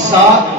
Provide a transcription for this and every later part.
7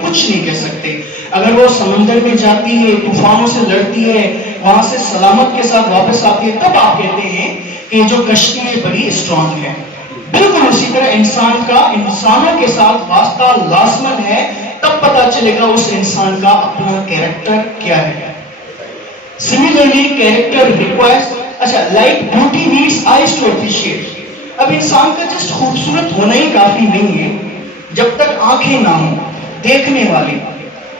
کچھ نہیں کہہ سکتے. اگر وہ سمندر میں جاتی ہے، طوفانوں سے لڑتی ہے، وہاں سے سلامت کے ساتھ واپس آتی ہے، تب آپ کہتے ہیں کہ جو کشتی ہے بڑی اسٹرانگ ہے. بالکل اسی طرح انسان کا انسانوں کے ساتھ واسطہ لازمن ہے، تب پتا چلے گا اس انسان کا اپنا کیریکٹر کیا ہے. Similarly, character requires, اچھا like beauty needs eyes to appreciate. اب انسان کا جسٹ خوبصورت ہونا ہی کافی نہیں ہے جب تک آنکھیں نہ ہوں دیکھنے والی،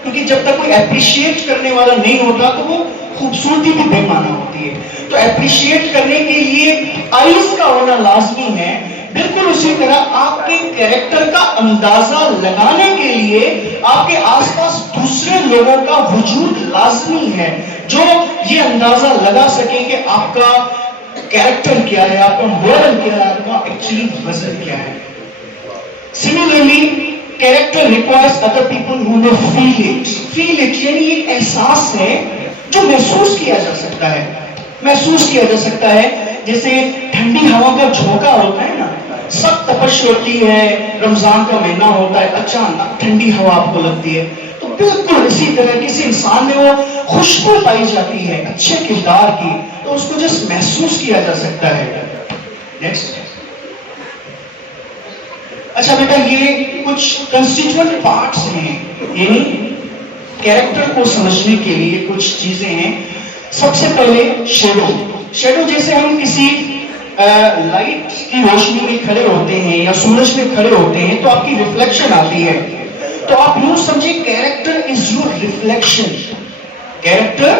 کیونکہ جب تک کوئی اپریشیٹ کرنے والا نہیں ہوتا تو وہ خوبصورتی بھی بے معنی ہوتی ہے. تو اپریشیٹ کرنے کے لیے آئیز کا ہونا لازمی ہے. بالکل اسی طرح آپ کے کیریکٹر کا اندازہ لگانے کے لیے آپ کے آس پاس دوسرے لوگوں کا وجود لازمی ہے جو یہ اندازہ لگا سکے کہ آپ کا کیریکٹر کیا ہے، آپ کا مورل کیا ہے، آپ کا ایکچولی وزن کیا ہے. Similarly, character requires other people who will feel it. Feel it یعنی ایک احساس ہے جو محسوس کیا جا سکتا ہے. محسوس کیا جا سکتا ہے جیسے ٹھنڈی ہوا کا جھونکا ہوتا ہے نا، سخت تپش ہوتی ہے، رمضان کا مہینہ ہوتا ہے، اچانک ٹھنڈی ہوا آپ کو لگتی ہے، تو بالکل اسی طرح کسی انسان میں وہ خوشبو پائی جاتی ہے اچھے کردار کی، تو اس کو جس محسوس کیا جا سکتا ہے. نیکسٹ. اچھا بیٹا، یہ کچھ کنسٹیچوئنٹ پارٹس ہیں، یعنی کیریکٹر کو سمجھنے کے لیے کچھ چیزیں ہیں. سب سے پہلے شیڈو. شیڈو جیسے ہم کسی لائٹ کی روشنی میں کھڑے ہوتے ہیں یا سورج میں کھڑے ہوتے ہیں تو آپ کی ریفلیکشن آتی ہے، تو آپ یوں سمجھے character is your reflection. Character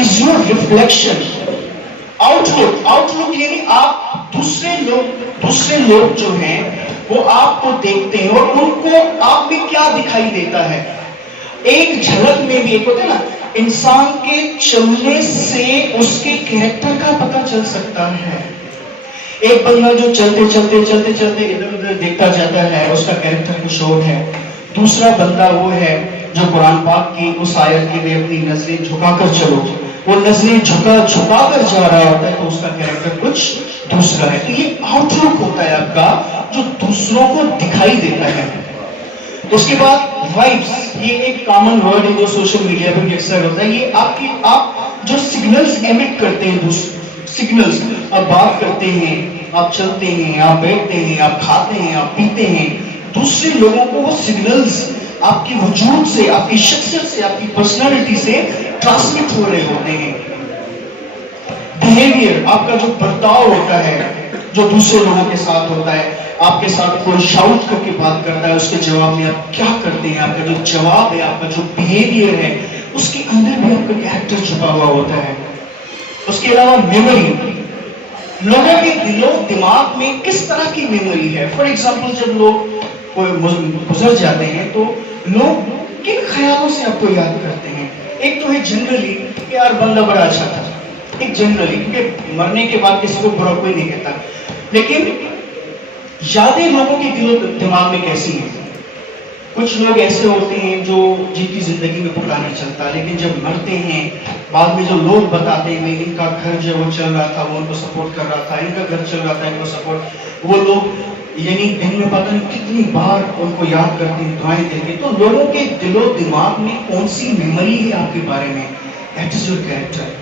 is your reflection. Outlook یعنی آپ دوسرے لوگ جو ہیں وہ آپ کو دیکھتے ہیں اور ان کو آپ میں کیا دکھائی دیتا ہے. ایک جھلک میں بھی ایک ہوتا ہے نا، انسان کے چلنے سے اس کے کیریکٹر کا پتہ چل سکتا ہے. ایک بندہ جو چلتے ادھر ادھر دیکھتا جاتا ہے اس کا کیریکٹر کچھ اور ہے. دوسرا بندہ وہ ہے جو قرآن پاک کی اس آیت کے لیے اپنی نظریں جھکا کر چلو، وہ نظریں جھکا کر جا رہا ہوتا ہے تو اس کا کیریکٹر کچھ دوسرا ہے. تو یہ آؤٹ لک ہوتا ہے آپ کا جو دوسروں کو دکھائی دیتا ہے. اس کے بعد وائبس، یہ ایک کامن ورڈ ہے جو سوشل میڈیا پر اکثر ہوتا ہے. یہ آپ جو سگنلز ایمٹ کرتے ہیں، سگنلز آپ بات کرتے ہیں، آپ چلتے ہیں، آپ بیٹھتے ہیں، آپ کھاتے ہیں، آپ پیتے ہیں، دوسرے لوگوں کو وہ سگنلز آپ کی وجود سے، آپ کی شخصیت سے، آپ کی پرسنالٹی سے ٹرانسمٹ ہو رہے ہوتے ہیں. بیہیویئر، آپ کا جو برتاؤ ہوتا ہے جو دوسرے لوگوں کے ساتھ ہوتا ہے. آپ کے ساتھ کوئی شاؤٹ کر کے بات کرتا ہے، اس کے جواب میں آپ کیا کرتے ہیں، آپ کا جو جواب ہے، آپ کا جو بیہیویئر ہے، اس کے اندر بھی آپ کا کیریکٹر چھپا ہوا ہوتا ہے. اس کے علاوہ میموری، لوگوں کے دل و دماغ میں کس طرح کی میموری ہے. فار ایگزامپل جب لوگ گزر جاتے ہیں تو لوگ کن خیالوں سے آپ کو یاد کرتے ہیں. ایک تو ہے جنرلی کہ یار بندہ بڑا اچھا تھا، ایک جنرلی کیونکہ مرنے کے بعد کسی کو برا کوئی نہیں کہتا. لیکن یادیں لوگوں کے دل و دماغ میں کیسی ہیں. کچھ لوگ ایسے ہوتے ہیں جو جن کی زندگی میں پتہ نہیں چلتا، لیکن جب مرتے ہیں بعد میں جو لوگ بتاتے ہیں ان کا گھر جو وہ چل رہا تھا وہ ان کو سپورٹ کر رہا تھا، ان کا گھر چل رہا تھا ان کو سپورٹ، وہ لوگ یعنی دن میں پتہ نہیں کتنی بار ان کو یاد کرتے ہیں، دعائیں دیتے ہیں. تو لوگوں کے دل و دماغ میں کون سی میموری ہے آپ کے بارے میں، دیٹ از یور کیریکٹر.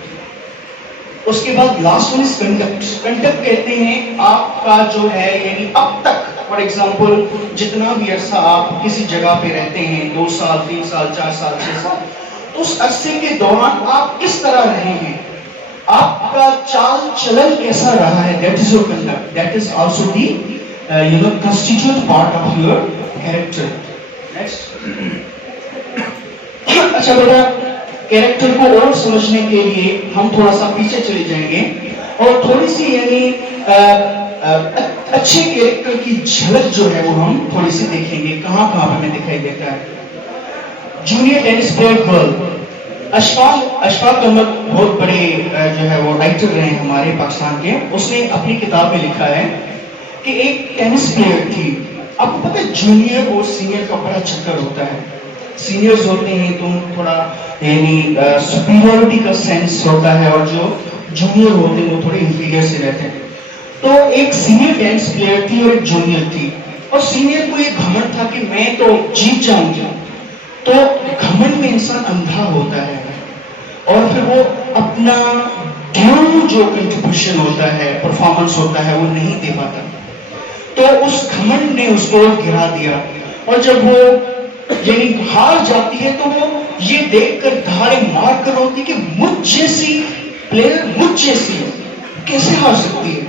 اس کے بعد last one is conduct. Conduct کہتے ہیں آپ کا جو ہے یعنی اب تک فار ایگزامپل جتنا بھی عرصہ آپ کسی جگہ پہ رہتے ہیں، 2 سال 3 سال 4 سال 6 سال، اس عرصے کے دوران آپ کس طرح رہے ہیں، آپ کا چال چلن کیسا رہا ہے. That is your conduct. That is also the constituent part of your character. Next. اچھا بیٹا، کیریکٹر کو اور سمجھنے کے لیے ہم تھوڑا سا پیچھے چلے جائیں گے اور تھوڑی سی یعنی اچھے کیریکٹر کی جھلک جو ہے وہ ہم تھوڑی سی دیکھیں گے کہاں ہمیں دکھائی دیتا ہے. Junior tennis player girl Ashfaq Ahmad بہت بڑے جو ہے وہ رائٹر رہے ہیں ہمارے پاکستان کے. اس نے اپنی کتاب میں لکھا ہے کہ ایک ٹینس پلیئر تھی. آپ کو پتہ ہے جونیئر اور سینئر کا بڑا چکر ہوتا ہے. سینئرز ہوتے ہیں تو تھوڑا یعنی سپیریورٹی کا سینس ہوتا ہے اور جو جونیئر ہوتے ہیں وہ تھوڑے انفیریئر سے رہتے ہیں. تو ایک سینئر ٹینس پلیئر تھی اور ایک جونیئر تھی. اور سینئر کو یہ گھمنڈ تھا کہ میں تو جیت جاؤں گا. تو گھمنڈ میں انسان اندھا ہوتا ہے اور پھر وہ اپنا ڈیو جو کنٹریبیوشن ہوتا ہے, پرفارمنس ہوتا ہے, وہ نہیں دے پاتا. تو اس گھمنڈ نے اس کو گرا دیا, اور جب وہ یعنی ہار جاتی ہے تو وہ یہ دیکھ کر دھاڑے مار کر ہوتی کہ مجھ جیسی پلیئر مجھ جیسی کیسے ہار سکتی ہے.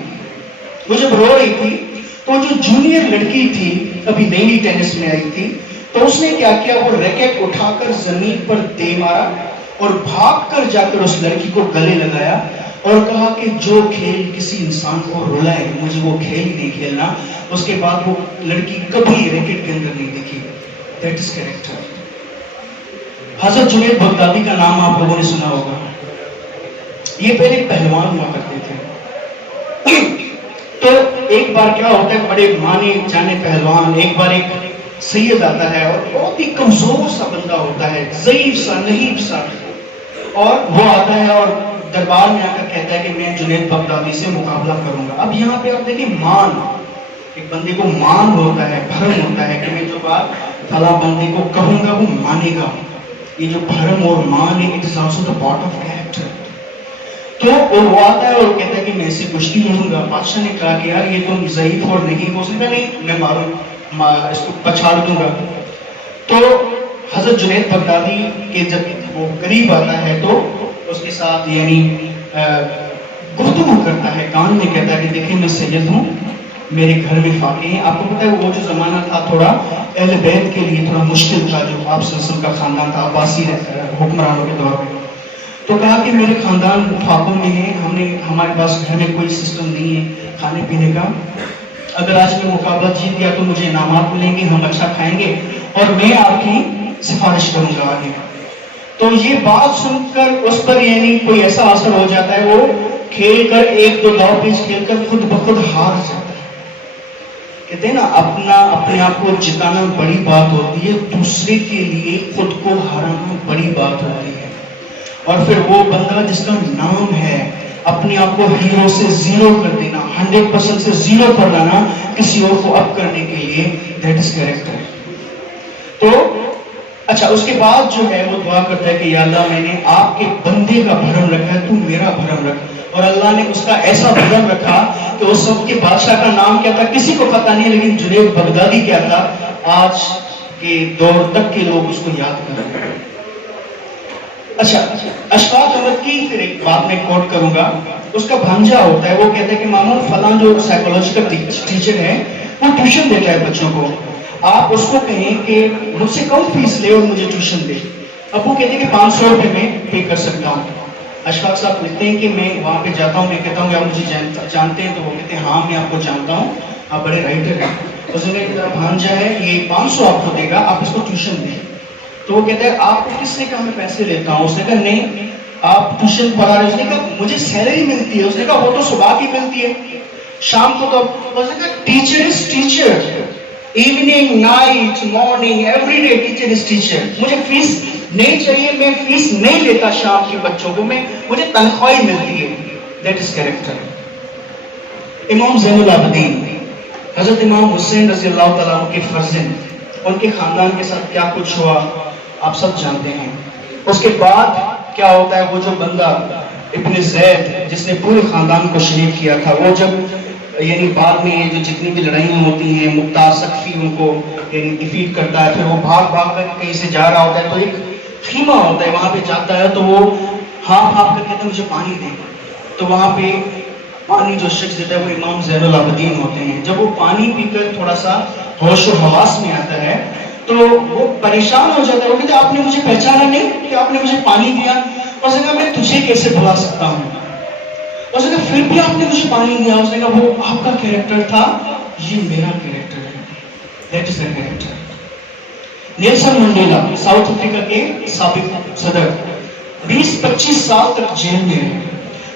وہ جب رو رہی تھی تو جو جونیئر لڑکی تھی, ابھی نئی ٹینس میں آئی تھی, تو اس نے کیا کیا, وہ ریکٹ اٹھا کر زمین پر دے مارا اور بھاگ کر جا کر اس لڑکی کو گلے لگایا اور کہا کہ جو کھیل کسی انسان کو رلائے مجھے وہ کھیل ہی نہیں کھیلنا. اس کے بعد وہ لڑکی کبھی ریکٹ کے اندر نہیں دکھی. That is character. حضرت جنید بغدادی کا نام آپ لوگوں نے سنا ہوگا. یہ پہلے پہلوان ہوا کرتے تھے. تو ایک بار کیا ہوتا ہے, بڑے مانے جانے پہلوان, ایک بار ایک سید آتا ہے اور بہت ہی کمزور سا بندہ ہوتا ہے, ضعیف سا, نحیف سا, اور وہ آتا ہے اور دربار میں آ کر کہتا ہے کہ میں جنید بغدادی سے مقابلہ کروں گا. اب یہاں پہ آپ دیکھیں مان, ایک بندے کو مان ہوتا ہے, بھرم ہوتا ہے کہ میں جو بات فلاں بندے کو کہوں گا وہ مانے گا. یہ جو بھرم اور مان ہے, it is also the part of character. تو وہ آتا ہے اور کہتا ہے کہ میں اسے کشتی لڑوں گا. بادشاہ نے کہا کہ یار یہ تم ضعیف اور نہیں ہو سکتا, نہیں میں ماروں, اس کو پچھاڑ دوں گا. تو حضرت جنید بغدادی کے جب وہ قریب آتا ہے تو اس کے ساتھ یعنی گفتگو کرتا ہے, کان میں کہتا ہے کہ دیکھیں میں سید ہوں, میرے گھر میں فاقے ہیں. آپ کو پتا ہے وہ جو زمانہ تھا تھوڑا اہل بیت کے لیے تھوڑا مشکل تھا, جو آپ صلی اللہ علیہ وسلم کا خاندان تھا عباسی حکمرانوں کے دور میں. تو کہا کہ میرے خاندان فاقوں میں ہے, ہمارے پاس گھر میں کوئی سسٹم نہیں ہے کھانے پینے کا. اگر آج میں مقابلہ جیت گیا تو مجھے انعامات ملیں گے, ہم اچھا کھائیں گے اور میں آپ کی سفارش کروں گا آگے. تو یہ بات سن کر اس پر یعنی کوئی ایسا اثر ہو جاتا ہے, وہ کھیل کر ایک دو دور پیچ کھیل کر خود بخود ہار جاتا ہے. کہتے ہیں نا اپنے آپ کو جتانا بڑی بات ہوتی ہے, دوسرے کے لیے خود کو ہرانا بڑی بات ہوتی ہے. اور پھر وہ بندہ جس کا نام ہے اپنے آپ کو ہیرو سے زیرو کر دینا, 100% سے زیرو پر لانا کسی اور کو اپ کرنے کے لیے, دیٹ از کریکٹر. تو اچھا اس کے بعد جو ہے وہ دعا کرتا ہے کہ یا اللہ میں نے آپ کے بندے کا بھرم رکھا ہے, تو میرا بھرم رکھ. اور اللہ نے اس کا ایسا بھرم رکھا کہ اس وقت کے بادشاہ کا نام کیا تھا کسی کو پتا نہیں, لیکن جنید بغدادی کیا تھا آج کے دور تک کے لوگ اس کو یاد کر رہے ہیں. اچھا اشفاق احمد کی پھر ایک بات میں کوٹ کروں گا. اس کا بھانجا ہوتا ہے, وہ کہتا ہے کہ ماموں فلاں جو سائیکولوجیکل ٹیچر ہے وہ ٹیوشن دیتا ہے بچوں کو, آپ اس کو کہیں کہ مجھ سے کم فیس لے اور مجھے ٹیوشن دے. اب وہ کہتے ہیں کہ 500 روپے میں پے کر سکتا ہوں. اشفاق صاحب کہتے ہیں کہ میں وہاں پہ جاتا ہوں, میں کہتا ہوں کہ آپ مجھے جانتے ہیں, تو وہ کہتے ہیں ہاں میں آپ کو جانتا ہوں, آپ بڑے رائٹر ہیں. اس نے کہا بھانجا ہے یہ 500 آپ کو دے گا, آپ اس کو ٹیوشن دیں. تو وہ کہتا ہے آپ کو کس نے کہا میں پیسے لیتا ہوں؟ اس نے کہا نہیں آپ ٹیوشن پڑھا رہے. اس نے کہا مجھے سیلری ملتی ہے. اس نے کہا وہ تو صبح کی ملتی ہے, شام کو تو. اس نے کہا teacher is teacher, evening night morning every day teacher is teacher. مجھے فیس نہیں چاہیے, میں فیس نہیں لیتا شام کے بچوں کو, مجھے تنخواہ ہی ملتی ہے. That is character. امام زین العابدین حضرت امام حسین رضی اللہ تعالیٰ عنہ کے فرزند, ان کے خاندان کے ساتھ کیا کچھ ہوا آپ سب جانتے ہیں. اس کے بعد کیا ہوتا ہے, وہ جو بندہ ابن زید جس نے پورے خاندان کو شہید کیا تھا, وہ جب یعنی بعد میں جو جتنی بھی لڑائیاں ہوتی ہیں مختار سقفی ان کو یعنی ڈیفیٹ کرتا ہے, پھر وہ بھاگ کر کہیں سے جا رہا ہوتا ہے, تو ایک خیمہ ہوتا ہے وہاں پہ جاتا ہے, تو وہ ہاں کر کہتا ہے مجھے پانی دے. تو وہاں پہ پانی جو شخص دیتا ہے وہ امام زین العابدین ہوتے ہیں. جب وہ پانی پی کر تھوڑا سا ہوش و حواس میں آتا ہے تو وہ پریشان ہو جاتا ہے. وہ کہتے ہیں آپ نے مجھے پہچانا نہیں کہ آپ نے مجھے پانی دیا؟ اس نے کہا میں تجھے کیسے بھلا سکتا ہوں. اس نے کہا پھر بھی آپ نے مجھے پانی دیا. اس نے کہا وہ آپ کا کیریکٹر تھا, یہ میرا کیریکٹر ہے. That is a character. Nelson Mandela South Africa کے سابق صدر 20-25 سال تک جیل میں رہے.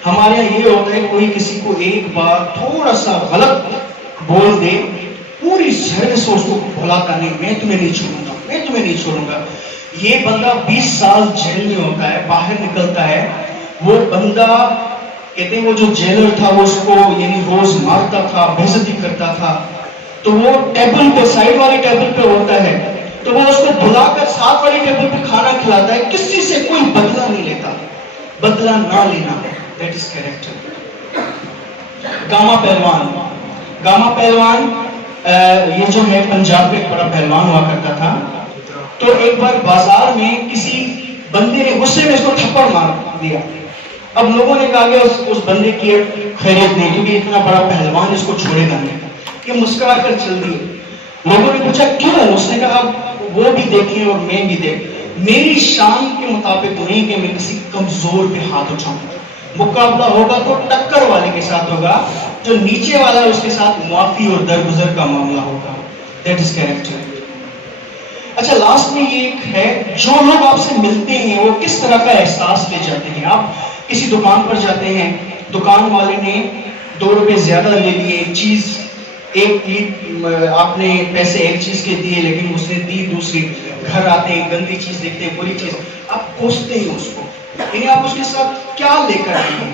ہمارے یہاں یہ ہوتا ہے کوئی کسی کو ایک بار تھوڑا سا غلط بول دے, پوری زہر سے اس کو بھلاتا نہیں, میں تمہیں نہیں چھوڑوں گا, میں تمہیں نہیں چھوڑوں گا. یہ بندہ 20 سال جیل میں ہوتا ہے, باہر نکلتا ہے. وہ بندہ کہتے ہیں وہ جو جیلر تھا وہ اس کو یعنی روز مارتا تھا, بے عزتی کرتا تھا. تو وہ ٹیبل پہ سائڈ والی ٹیبل پہ ہوتا ہے تو وہ اس کو بلا کر ساتھ والی ٹیبل پہ کھانا کھلاتا ہے, کسی سے کوئی بدلہ نہیں لیتا, بدلہ نہ لینا, دیٹ از کیریکٹر. گاما پہلوان, گاما پہلوان یہ جو ہے پنجاب کا ایک بڑا پہلوان ہوا کرتا تھا. تو ایک بار بازار میں کسی بندے نے غصے میں اس کو تھپڑ مار دیا. اب لوگوں نے کہا کہ اس بندے کی خیریت نہیں, کیونکہ اتنا بڑا پہلوان اس کو چھوڑے گا نہیں. یہ مسکرا کر چل دی. لوگوں نے پوچھا کیوں؟ اس نے کہا وہ بھی دیکھیں اور میں بھی دیکھ, میری شان کے مطابق نہیں کہ میں کسی کمزور پہ ہاتھ اٹھاؤں. مقابلہ ہوگا تو ٹکر والے کے ساتھ ہوگا, جو نیچے والا ہے اس کے ساتھ معافی اور درگزر کا معاملہ ہوگا. That is character. اچھا لاسٹ میں یہ ایک ہے, جو لوگ آپ سے ملتے ہیں وہ کس طرح کا احساس لے جاتے ہیں. آپ کسی دکان پر جاتے ہیں, دکان والے نے 2 روپے زیادہ لے لیے, ایک چیز آپ نے پیسے ایک چیز کے دیے لیکن اس نے دی دوسری. گھر آتے ہیں گندی چیز دیکھتے ہیں, بری چیز, آپ کوستے ہیں اس کو, یعنی آپ اس کے ساتھ کیا لے کر آئے ہیں.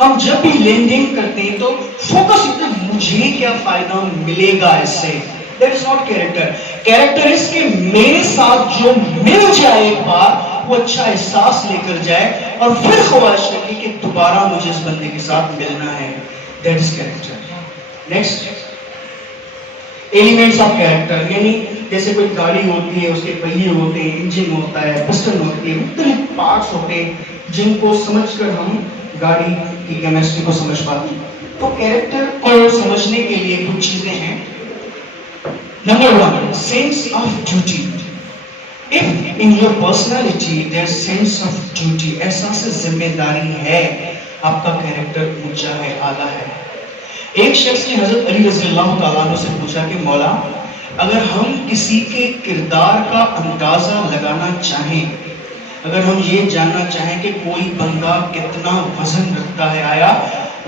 ہم جب بھی لین دین کرتے ہیں تو فوکس ہوتا ہے مجھے کیا فائدہ ملے گا اس سے. That is not character. Character is کہ میرے ساتھ جو مل جائے ایک بار وہ اچھا احساس لے کر جائے اور پھر خواہش رکھے کہ دوبارہ مجھے اس بندے کے ساتھ ملنا ہے. That is character. Next. Elements of character, یعنی جیسے کوئی گاڑی ہوتی ہے, اس کے پہیے ہوتے ہیں, انجن ہوتا ہے, پسٹن ہوتی ہے, مختلف پارٹس ہوتے ہیں جن کو سمجھ کر ہم گاڑی کی کیمسٹری کو سمجھ پاتے ہیں. تو کیریکٹر کو سمجھنے کے لیے کچھ چیزیں ہیں. Number 1, sense of duty. If in your personality there's sense of duty, احساس ذمہ داری ہے, آپ کا کیریکٹر اونچا ہے, اعلیٰ ہے. ایک شخص نے حضرت علی رضی اللہ تعالیٰ عنہ سے پوچھا کہ مولا اگر ہم کسی کے کردار کا اندازہ لگانا چاہیں, اگر ہم یہ جاننا چاہیں کہ کوئی بندہ کتنا وزن رکھتا ہے, آیا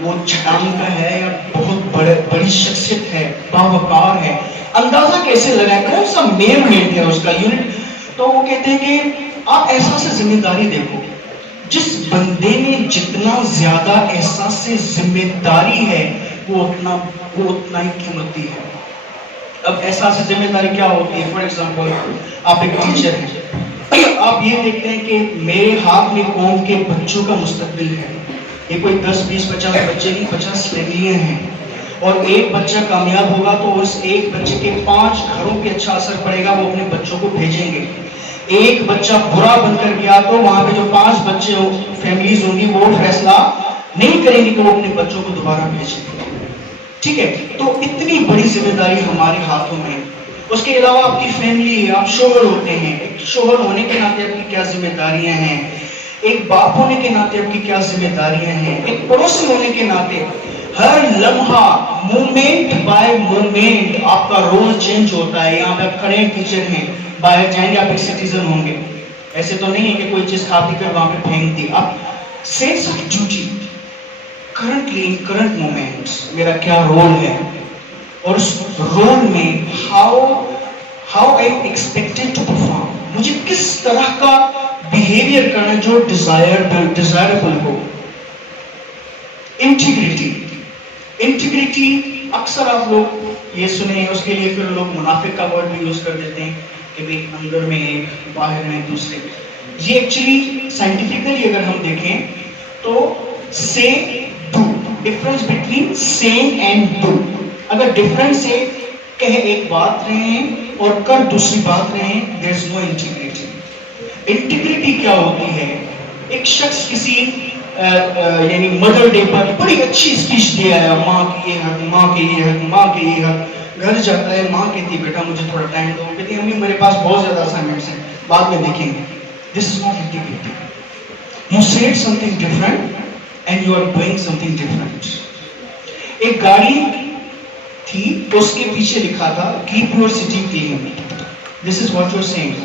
وہ چھٹان کا ہے یا بہت بڑی شخصیت ہے, باوقار ہے, اندازہ کیسے لگائیں, کون سا میئر ہے اس کا یونٹ. تو وہ کہتے ہیں کہ آپ احساس ذمہ داری دیکھو, جس بندے میں جتنا زیادہ احساس ذمہ داری ہے وہ اتنا ہی قیمتی ہے. اب احساس ذمہ داری کیا ہوتی ہے؟ فار ایگزامپل آپ ایک ٹیچر ہیں, آپ یہ دیکھتے ہیں کہ میرے ہاتھ میں قوم کے بچوں کا مستقبل ہے. یہ کوئی 10 20 50 بچے نہیں, 50 فیملیاں ہیں, اور ایک بچہ کامیاب ہوگا تو اس ایک بچے کے 5 گھروں پہ اچھا اثر پڑے گا, وہ اپنے بچوں کو بھیجیں گے. ایک بچہ برا بن کر گیا تو وہاں پہ جو 5 بچے فیملیز ہوں گی وہ فیصلہ نہیں کریں گی کہ وہ اپنے بچوں کو دوبارہ بھیجیں گے. ٹھیک ہے, تو اتنی بڑی ذمہ داری ہمارے ہاتھوں میں. اس کے علاوہ آپ کی فیملی ہے, آپ شوہر ہوتے ہیں, ایک شوہر ہونے کے ناطے آپ کی کیا ذمہ داریاں ہیں, ایک باپ ہونے کے ناطے آپ کی کیا ذمہ داریاں ہیں, ایک پڑوسی ہونے کے ناطے ہر لمحہ مومنٹ بائی مومنٹ آپ کا رول چینج ہوتا ہے. یہاں پہ آپ کھڑے ٹیچر ہیں, باہر جائیں گے آپ ایک سٹیزن ہوں گے. ایسے تو نہیں ہے کہ کوئی چیز کھا پی کر وہاں پہ پھینک دی. آپ sense of duty, currently in current moments میرا کیا رول ہے, اور اس رول میں how I expected to perform, مجھے کس طرح کا بیہیویئر کرنا جو ڈیزائربل ہو. انٹیگریٹی اکثر آپ لوگ یہ سنے ہیں, اس کے لیے پھر لوگ منافق کا ورڈ بھی یوز کر دیتے ہیں کہ بھئی اندر میں ایک باہر میں دوسرے. یہ ایکچولی سائنٹیفکلی اگر ہم دیکھیں تو say do, difference between saying and do. اگر ڈفرنس ہے کہ ایک بات رہے ہیں اور کر دوسری بات رہے ہیں, there is no integrity. Integrity کیا ہوتی ہے؟ ایک شخص کسی یعنی مدر ڈے پر بڑی اچھی اسپیچ دے آیا, ماں کی یہ حق, ماں کے یہ حق, ماں کے یہ حق. گھر جاتا ہے, ماں کہتی بیٹا مجھے تھوڑا ٹائم دو, کہتی امی میرے پاس بہت زیادہ اسائنمنٹس ہیں, بعد میں دیکھیں گے. This is not integrity. You said something different and you are doing something different. ایک گاڑی تھی, اس کے پیچھے لکھا تھا keep your city clean. This is what you are saying.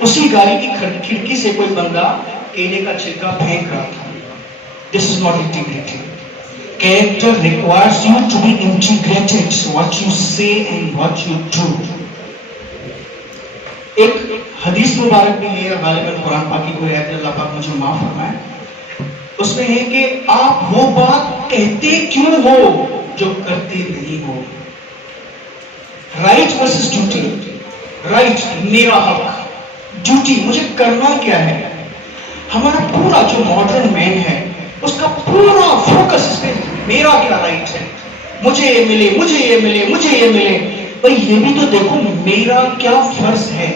اسی گاڑی کی کھڑکی سے کوئی بندہ کیلے کا چھلکا پھینک رہا تھا. This is not integrity. Character requires you to be integrated, what you say and what you do. ایک حدیث مبارک بھی ہے, غالباً قرآن پاک کی کوئی آیت, اللہ پاک مجھے معاف فرمائے, اس میں ہے کہ آپ وہ بات کہتے کیوں ہو جو کرتے نہیں ہو. Right versus duty. رائٹ میرا حق, ڈیوٹی مجھے کرنا کیا ہے. ہمارا پورا جو ماڈرن مین ہے اس کا پورا فوکس اس پہ میرا کیا رائٹ ہے, مجھے یہ ملے, مجھے یہ ملے, مجھے یہ ملے. بھائی یہ بھی تو دیکھو میرا کیا فرض ہے.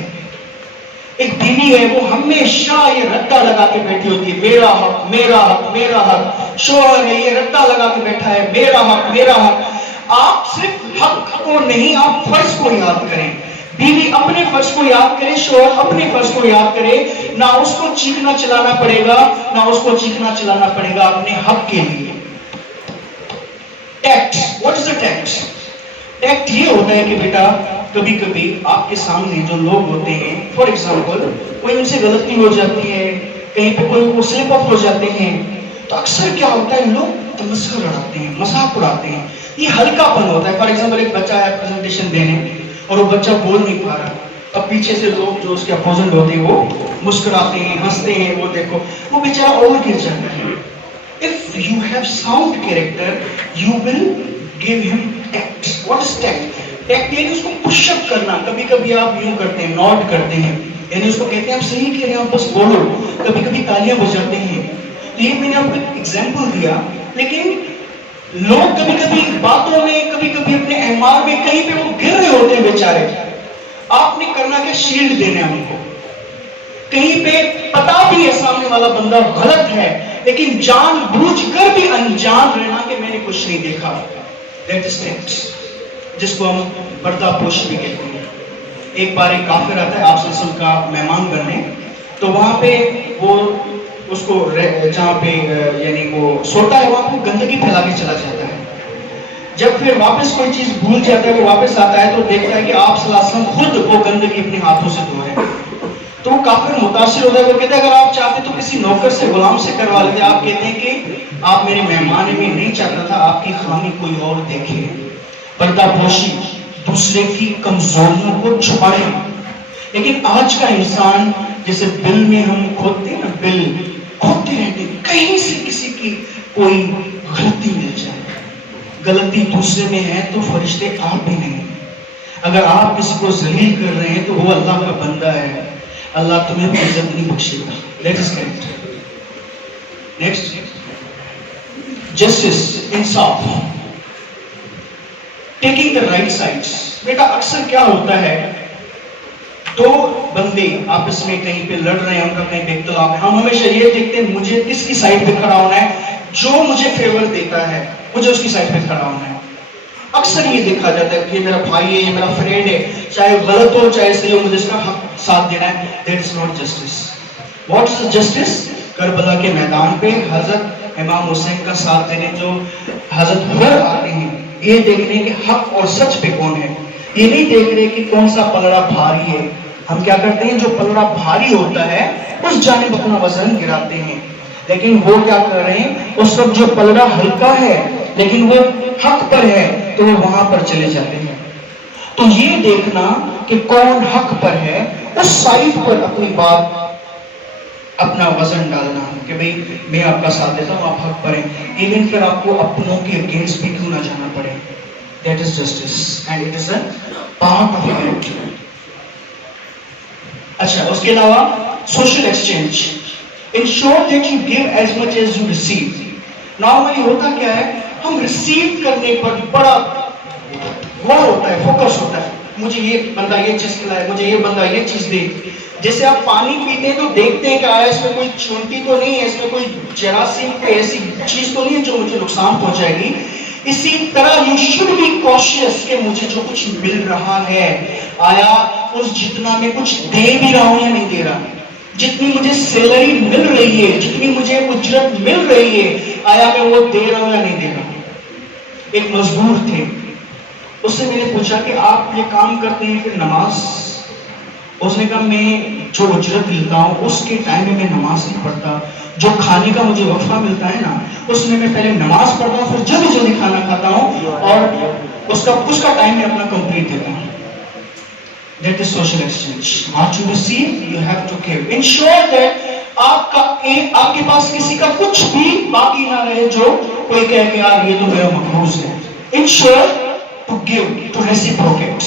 ایک بیوی ہے وہ ہمیشہ یہ رٹا لگا کے بیٹھی ہوتی ہے, میرا حق میرا حق میرا حق. شوہر ہے یہ رٹا لگا کے بیٹھا ہے, میرا حق میرا حق. آپ صرف حق کو نہیں, آپ فرض کو یاد کریں. بیوی اپنے فرض کو یاد کرے, شوہر اپنے فرض کو یاد کرے. نہ اس کو چیخنا چلانا پڑے گا, نہ اس کو چیخنا چلانا پڑے گا اپنے حق کے لیے. Tacked, what is a tacked? Tacked یہ ہوتا ہے کہ بیٹا کبھی کبھی آپ کے سامنے جو لوگ ہوتے ہیں, فار ایگزامپل کوئی ان سے غلطی ہو جاتی ہے, کہیں پہ کوئی وہ سلپ اپ ہو جاتے ہیں, تو اکثر کیا ہوتا ہے لوگ تمسخر اڑاتے ہیں, مذاق اڑاتے ہیں. یہ ہلکا پن ہوتا ہے. فار ایگزامپل ایک بچہ ہے پریزنٹیشن دینے اور وہ بچہ بول نہیں پا رہا, اب پیچھے سے لوگ جو اس کے اپوزنٹ ہوتے ہیں وہ مسکراتے ہیں, ہنستے ہیں, وہ دیکھو وہ بیچارہ اور گر جاتا ہے. If you have sound character, you will give him tact. What is tact? Tact یعنی اس کو push up کرنا. کبھی کبھی آپ یوں کرتے ہیں, نوڈ کرتے ہیں, یعنی اس کو کہتے ہیں آپ صحیح کہہ رہے ہیں, آپ بس بولو. کبھی کبھی تالیاں بجاتے ہیں. تو یہ میں نے آپ کو ایک ایگزامپل دیا. لیکن لوگ کبھی کبھی باتوں میں, کبھی کبھی اپنے اعمال میں کہیں پہ وہ گر رہے ہوتے ہیں بیچارے. آپ نے کرنا کیا, شیلڈ دینا ہے ان کو. کہیں پہ پتا بھی ہے سامنے والا بندہ غلط ہے, لیکن جان بوجھ کر بھی انجان رہنا کہ میں نے کچھ نہیں دیکھا. That is tact, جس کو ہم پردہ پوش بھی کہتے ہیں. ایک بار ایک کافر آتا ہے آپ صلی اللہ علیہ وسلم کا مہمان کرنے, تو وہاں پہ وہ اس کو جہاں پہ یعنی وہ سوتا ہے وہاں پہ گندگی پھیلا کے چلا جاتا ہے. جب پھر واپس کوئی چیز بھول جاتا ہے, وہ واپس آتا ہے تو دیکھتا ہے کہ آپ صلی اللہ علیہ وسلم خود وہ گندگی اپنے ہاتھوں سے دھو رہے ہیں. تو وہ کافر متاثر ہوتا ہے. وہ کہتے ہیں اگر آپ چاہتے تو کسی نوکر سے, غلام سے کروا لیتے. آپ کہتے ہیں کہ آپ میرے مہمان میں نہیں چاہتا تھا آپ کی خامی کوئی اور دیکھے. پردہ پوشی, دوسرے کی کمزوریوں کو چھپائے. لیکن آج کا انسان جیسے بل میں ہم کھودتے ہیں نا, بل کھودتے رہتے, کہیں سے کسی کی کوئی غلطی مل جائے. غلطی دوسرے میں ہے تو فرشتے آپ بھی نہیں. اگر آپ کسی کو ذلیل کر رہے ہیں تو وہ اللہ کا بندہ ہے, اللہ تمہیں عزت نہیں بخشے گا. نیکسٹ, جسٹس, انصاف, ٹیکنگ دا رائٹ سائڈ. بیٹا اکثر کیا ہوتا ہے, دو بندے آپس میں کہیں پہ لڑ رہے ہیں, ان کا کہیں پہ اختلاف ہے, ہم ہمیشہ یہ دیکھتے ہیں مجھے کس کی سائڈ پہ کھڑا ہونا ہے, جو مجھے فیور دیتا ہے مجھے اس کی سائڈ پہ کھڑا ہونا ہے. اکثر یہ دیکھا جاتا ہے کہ یہ میرا بھائی ہے, یہ میرا فرینڈ ہے, چاہے غلط ہو چاہے صحیح ہو, مجھے اس کا حق ساتھ دینا ہے. That is not justice. What is justice? Karbala کے میدان پہ حضرت امام حسین کا ساتھ دینے, جو حضرت ہر آتے ہیں یہ دیکھنے کہ حق اور سچ پہ کون ہے. یہ نہیں دیکھ رہے کہ کون سا پلڑا بھاری ہے. ہم کیا کرتے ہیں, جو پلڑا بھاری ہوتا ہے اس جانب اپنا وزن گراتے ہیں. لیکن وہ کیا کر رہے ہیں, اس وقت جو پلڑا ہلکا ہے لیکن وہ حق پر ہے تو وہ وہاں پر چلے جاتے ہیں. تو یہ دیکھنا کہ کون حق پر ہے, اس سائڈ پر اپنی بات, اپنا وزن ڈالنا کہ بھئی میں آپ کا ساتھ دیتا ہوں, آپ حق پر ہیں, ایون پھر آپ کو اپنوں کے اگینسٹ بھی کیوں نہ جانا پڑے. That is justice and it is a part of it. اچھا, اس کے علاوہ social exchange. Ensure that you give as much as you receive. Normally ہوتا کیا ہے, ہم ریسیو کرنے پر بڑا غور ہوتا ہے, فوکس ہوتا ہے, مجھے یہ بندہ یہ چیز کھلائے, مجھے یہ بندہ یہ چیز دے. جیسے آپ پانی پیتے ہیں تو دیکھتے ہیں کہ آیا اس میں کوئی چونٹی تو نہیں ہے, اس میں کوئی جراثیم کوئی ایسی چیز تو نہیں ہے جو مجھے نقصان پہنچائے گی. اسی طرح you should be cautious کہ مجھے جو کچھ مل رہا ہے آیا اس جتنا میں کچھ دے بھی رہا ہوں یا نہیں دے رہا. جتنی مجھے سیلری مل رہی ہے, جتنی مجھے اجرت مل رہی ہے, آیا میں وہ دے رہا ہوں یا نہیں دے رہا ہوں. ایک مزدور تھے, اس سے میں نے پوچھا کہ آپ یہ کام کرتے ہیں پھر نماز. اس نے کہا میں جو اجرت لیتا ہوں اس کے ٹائم میں نماز نہیں پڑھتا, جو کھانے کا مجھے وقفہ ملتا ہے نا اس میں پہلے نماز پڑھتا ہوں, پھر جلدی جلدی کھانا کھاتا ہوں اور اس کا ٹائم میں اپنا کمپلیٹ دیتا ہوں. That is social exchange. What you receive, you have to give. Ensure that آپ کے پاس کسی کا کچھ بھی باقی نہ رہے جو کوئی کہے کہ یار یہ تو میرا مقروض ہے. Ensure to give, to reciprocate.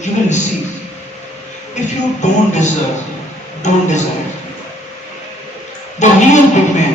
you will receive, if you don't deserve, don't deserve. The real big man,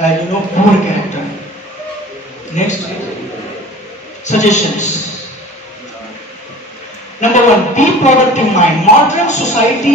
poor character. Next, suggestions. Number 1, be productive mind. Modern society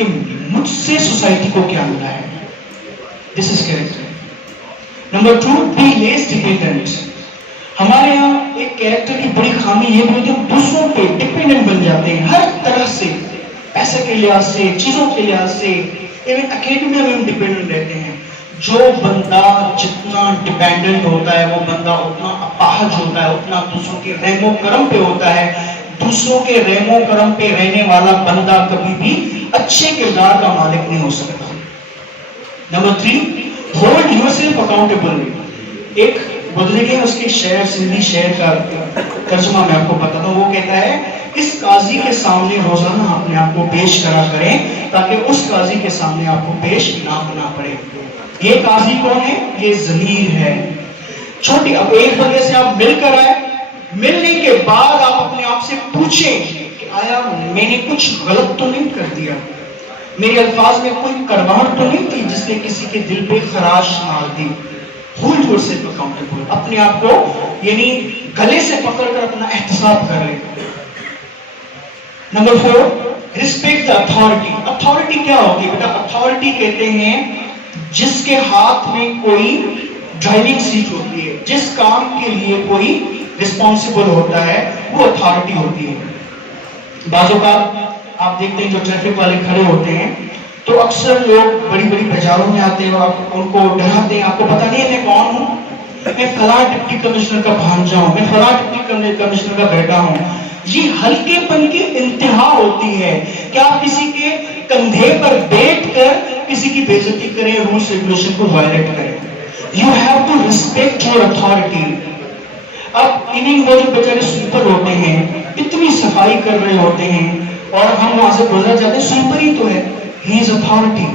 کہ مجھ سے سوسائٹی کو کیا ملا ہے. This is character. Number 2, be less dependent. ہمارے یہاں ایک کیریکٹر کی بڑی خامی یہ بھی ہے کہ ہم دوسروں پہ ڈیپینڈنٹ بن جاتے ہیں ہر طرح سے, پیسے کے لحاظ سے, چیزوں کے لحاظ سے, ایون اکیڈمی میں ہم ڈیپینڈنٹ رہتے ہیں. جو بندہ جتنا ڈیپینڈنٹ ہوتا ہے وہ بندہ اتنا اپاہج ہوتا ہے, اتنا دوسروں کے رحم و کرم پہ ہوتا ہے. دوسروں کے رحم و کرم پہ رہنے والا بندہ کبھی بھی اچھے کردار کا مالک نہیں ہو سکتا. Number 3, hold yourself accountable. ایک بدلگی ہے اس کے شعر, سندھی شعر کا ترجمہ میں آپ کو بتاتا ہوں. وہ کہتا ہے اس قاضی کے سامنے روزانہ اپنے آپ کو پیش کرا کریں تاکہ اس قاضی کے سامنے آپ کو پیش نہ ہونا پڑے. یہ قاضی کون ہے؟ یہ ضمیر ہے. چھوٹی اب ایک بندے سے آپ مل کر آئے, ملنے کے بعد آپ اپنے آپ سے پوچھیں کہ آیا میں نے کچھ غلط تو نہیں کر دیا, میرے الفاظ میں کوئی کڑواہٹ تو نہیں تھی جس نے کسی کے دل پہ خراش مار دی. Hold yourself accountable. اپنے آپ کو یعنی گلے سے پکڑ کر اپنا احتساب کر لیں. Number 4, respect the authority. Authority کیا ہوتی ہے بیٹا؟ اتھارٹی کہتے ہیں جس کے ہاتھ میں کوئی ڈرائیونگ سیٹ ہوتی ہے, جس کام کے لیے کوئی رسپانسبل ہوتا ہے, وہ اتھارٹی ہوتی ہے. بعض اوقات آپ دیکھتے ہیں جو ٹریفک والے کھڑے ہوتے ہیں تو اکثر لوگ بڑی بڑی بازاروں میں آتے ہیں اور ان کو ڈراتے ہیں, آپ کو پتا نہیں ہے میں کون ہوں, میں فلاں ڈپٹی کمشنر کا بھانجا ہوں, میں فلاں ڈپٹی کمشنر کا بیٹا ہوں. یہ ہلکے پن کی انتہا ہوتی ہے کہ آپ کسی کے کندھے پر بیٹھ کر کسی کی بے عزتی کریں, رولس ریگولیشن کو وائلیٹ کریں. You have to respect your authority. اب انہیں وہ جو بیچارے سوپر ہوتے ہیں اتنی صفائی کر رہے ہوتے ہیں اور ہم وہاں سے گزر جاتے ہیں, سوپر ہی تو ہے, he is authority.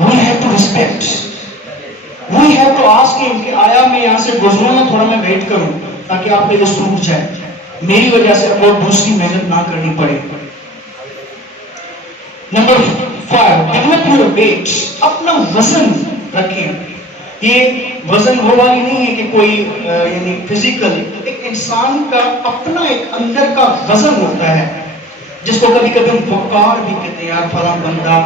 We have to respect. We have to ask him کہ آیا میں یہاں سے گزروں گا, تھوڑا میں ویٹ کروں تاکہ آپ کے لسٹ ٹوٹ جائے, میری وجہ سے اور دوسری محنت نہ کرنی پڑے. Number 5, develop your weight. اپنا وزن رکھیں. یہ وزن وہ والی نہیں ہے کہ کوئی یعنی فزیکل, ایک انسان کا اپنا ایک اندر کا وزن ہوتا ہے جس کو کبھی کبھی وقار بھی کہتے ہیں. یار فلاں بندہ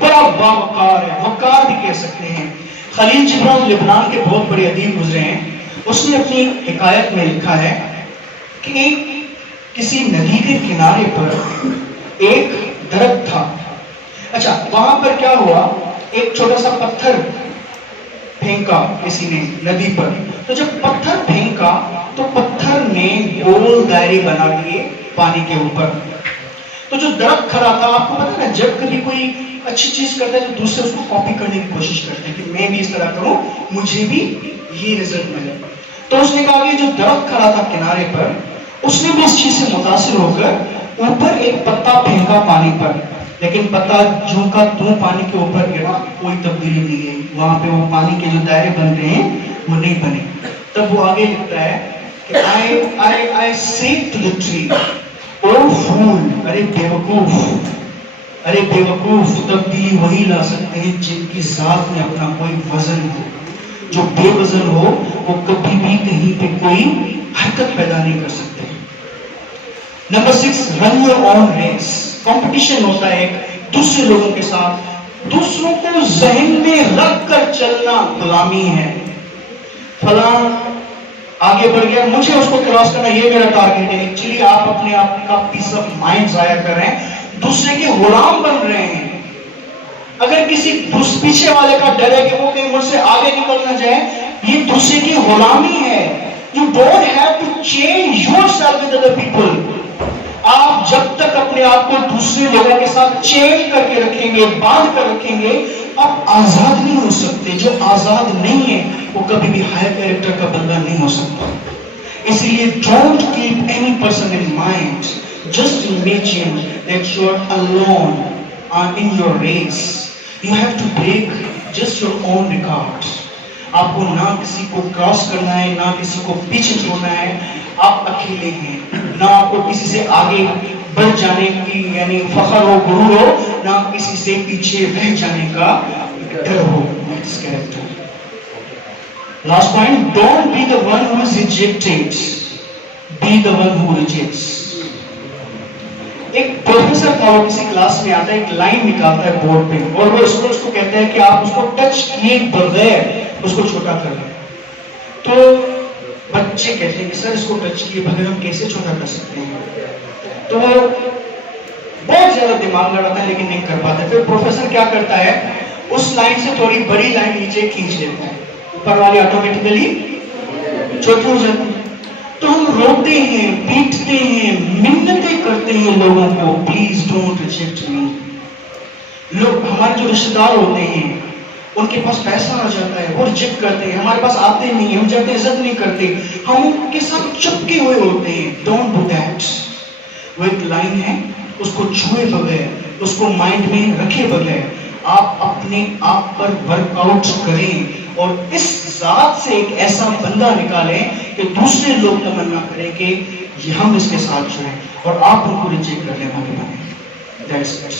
بڑا باوقار ہے, وقار بھی کہہ سکتے ہیں. خلیل جبران لبنان کے بہت بڑے ادیب گزرے ہیں, اس نے اپنی حکایت میں لکھا ہے کہ کسی ندی کے کنارے پر ایک درخت تھا. اچھا, وہاں پر کیا ہوا, ایک چھوٹا سا پتھر پھینکا کسی نے ندی پر, تو جب پتھر پھینکا تو پتھر نے گول دائرے بنا دیے پانی کے اوپر. تو جو درخت کھڑا تھا, آپ کو پتا نا جب کبھی کوئی اچھی چیز کرتا ہے تو دوسرے اس کو کاپی کرنے کی کوشش کرتے ہیں کہ میں بھی اس طرح کروں, مجھے بھی یہ رزلٹ ملے. تو اس نے کہا کہ جو درخت کھڑا تھا کنارے پر, اس نے بھی اس چیز سے متاثر ہو کر اوپر ایک پتا پھینکا پانی پر, لیکن پتا جو کا تو پانی کے اوپر گرا, کوئی تبدیلی نہیں ہے. وہاں پہ وہ پانی کے جو دائرے بنتے ہیں وہ نہیں بنے. تب وہ آگے لکھتا ہے کہ I say to the tree, oh fool, ارے بیوقوف, ارے بیوقوف, تبدیلی وہی لا سکتے ہیں جن کی ذات میں اپنا کوئی وزن ہو. جو بے وزن ہو وہ کبھی بھی کہیں پہ کوئی حرکت پیدا نہیں کر سکتے. Number 6, run your own race. Competition ہوتا ہے دوسرے لوگوں کے ساتھ, دوسروں کو ذہن میں رکھ کر چلنا غلامی ہے. فلاں آگے بڑھ گیا, مجھے اس کو کراس کرنا, یہ میرا ٹارگیٹ ہے. ایکچولی آپ اپنے آپ کا پیس آف مائنڈ ضائع کر رہے ہیں, دوسرے کے غلام بن رہے ہیں. اگر کسی پیچھے والے کا ڈر ہے کہ وہ کہیں مجھ سے آگے نکل نہ جائے, یہ دوسرے کی غلامی ہے. You don't have to change yourself with other people. آپ جب تک اپنے آپ کو دوسرے لوگوں کے ساتھ چین کر کے رکھیں گے, باندھ کر رکھیں گے, آپ آزاد نہیں ہو سکتے. جو آزاد نہیں ہے وہ کبھی بھی ہائی کیریکٹر کا بندہ نہیں ہو سکتا. اسی لیے don't keep any person in mind. Just imagine that you are alone in your race. You have to break just your own record. آپ کو نہ کسی کو کراس کرنا ہے, نہ کسی کو پیچھے چھوڑنا ہے. آپ اکیلے ہیں, نہ آپ کو کسی سے آگے بڑھ جانے کی یعنی فخر ہو, غرور ہو, نہ کسی سے پیچھے رہ جانے کا ڈر ہو. Last point, don't be the one who is rejected, be the one who rejects. ایک پروفیسر تھا, وہ کسی کلاس میں آتا ہے, ایک لائن نکالتا ہے بورڈ پہ, اور وہ اسٹوڈنٹس کو کہتا ہے کہ آپ اس کو ٹچ کیے بغیر اس کو چھوٹا کر دیں. تو بچے کہتے ہیں کہ سر اس کو ٹچ کیے بغیر ہم کیسے چھوٹا کر سکتے ہیں؟ تو وہ بہت زیادہ دماغ لڑاتا ہے لیکن نہیں کر پاتا. پھر پروفیسر کیا کرتا ہے, اس لائن سے تھوڑی بڑی لائن نیچے کھینچ لیتا ہے, اوپر والی آٹومیٹیکلی چھوٹی ہو جاتی ہے. تو ہم روتے ہیں, پیٹتے ہیں, منتیں کرتے ہیں لوگوں کو, پلیز ڈونٹ ریجیکٹ می. لوگ ہمارے جو رشتے دار ہوتے ہیں ان کے پاس پیسہ آ جاتا ہے, وہ ریجیکٹ کرتے ہیں, ہمارے پاس آتے نہیں, ہم جاتے عزت نہیں کرتے, ہم ان کے ساتھ چپکے ہوئے ہوتے ہیں. Don't do that. وہ ایک لائن ہے, اس کو چھوئے بغیر, اس کو مائنڈ میں رکھے بغیر آپ اپنے آپ پر ورک آؤٹ کریں, اور اس ذات سے ایک ایسا بندہ نکالیں کہ دوسرے لوگ تمنا کریں کہ یہ ہم اس کے ساتھ جڑیں, اور آپ ان کو ریجیکٹ کرنے والے بنیں. That's it.